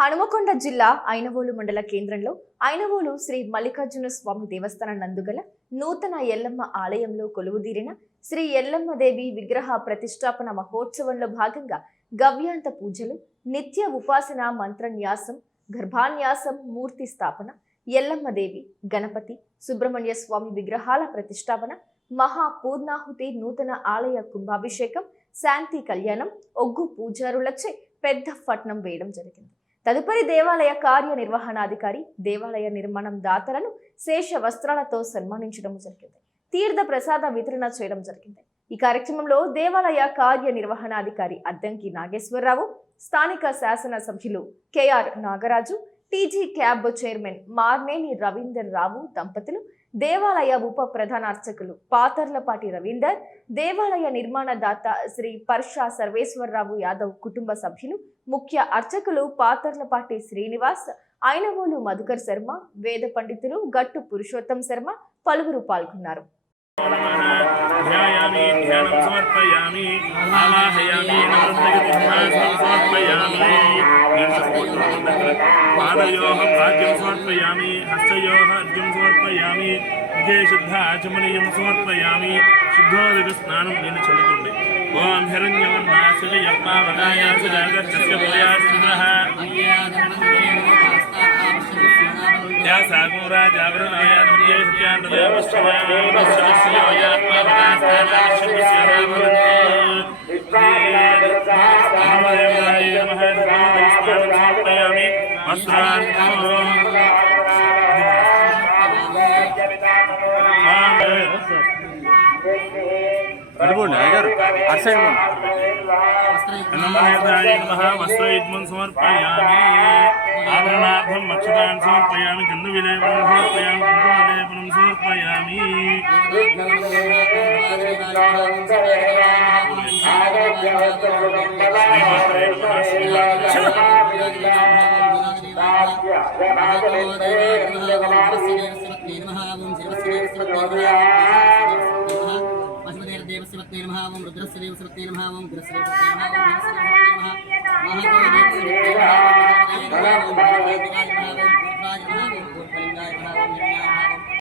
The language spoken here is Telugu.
హనుమకొండ జిల్లా ఐనవోలు మండల కేంద్రంలో ఐనవోలు శ్రీ మల్లికార్జున స్వామి దేవస్థానం నందుగల నూతన ఎల్లమ్మ ఆలయంలో కొలువుదీరిన శ్రీ ఎల్లమ్మదేవి విగ్రహ ప్రతిష్టాపన మహోత్సవంలో భాగంగా గవ్యాంత పూజలు, నిత్య ఉపాసన, మంత్రన్యాసం, గర్భాన్యాసం, మూర్తి స్థాపన, ఎల్లమ్మదేవి, గణపతి, సుబ్రహ్మణ్య స్వామి విగ్రహాల ప్రతిష్టాపన, మహా పూర్ణాహుతి, నూతన ఆలయ కుంభాభిషేకం, శాంతి కళ్యాణం, ఒగ్గు పూజారులచే పెద్ద పట్నం వేయడం జరిగింది. తదుపరి దేవాలయ కార్యనిర్వహణాధికారి దేవాలయ నిర్మాణం దాతలను శేష వస్త్రాలతో సన్మానించడం జరిగింది. తీర్థ ప్రసాద వితరణ చేయడం జరిగింది. ఈ కార్యక్రమంలో దేవాలయ కార్యనిర్వహణాధికారి అద్దంకి నాగేశ్వరరావు, స్థానిక శాసన సభ్యులు KR Nagaraju, TG CAB chairman Marneni Ravinder Rao దంపతులు, దేవాలయ ఉప ప్రధాన అర్చకులు పాతర్లపాటి రవీందర్, దేవాలయ నిర్మాణదాత శ్రీ పర్షా సర్వేశ్వరరావు యాదవ్ కుటుంబ సభ్యులు, ముఖ్య అర్చకులు పాతర్లపాటి శ్రీనివాస్, ఐనవోలు మధుకర్ శర్మ, వేద పండితులు గట్టు పురుషోత్తం శర్మ పలువురు పాల్గొన్నారు. पादयोः भाग्यं समर्पयामि, हस्तयोः अर्घ्यं समर्पयामि, मुखे शुद्ध आचमनीयं समर्पयामि, शुद्धोदकस्नानं నేను చల్లుకోండి. ఓం హిరణ్యవర్ణాసుర యప్పావదాయాసు జాగర్చస్య భూయాస్సునః యా సాగోరా జాగరణాయ దుర్గే సత్యాంతదే वस्त्रयुग्मं समर्पयामि, आभरणार्थं मक्षतान् समर्पयामि, गन्धविलेपनं समर्पयामि, कुङ्कुमलेपनं समर्पयामि. देवस्वत्ने नमः ओम रुद्रस्य देवस्वत्ने नमः ओम रुद्रस्य देवस्वत्ने नमः ओम देवस्वत्ने नमः महादेव देवस्वत्ने नमः ओम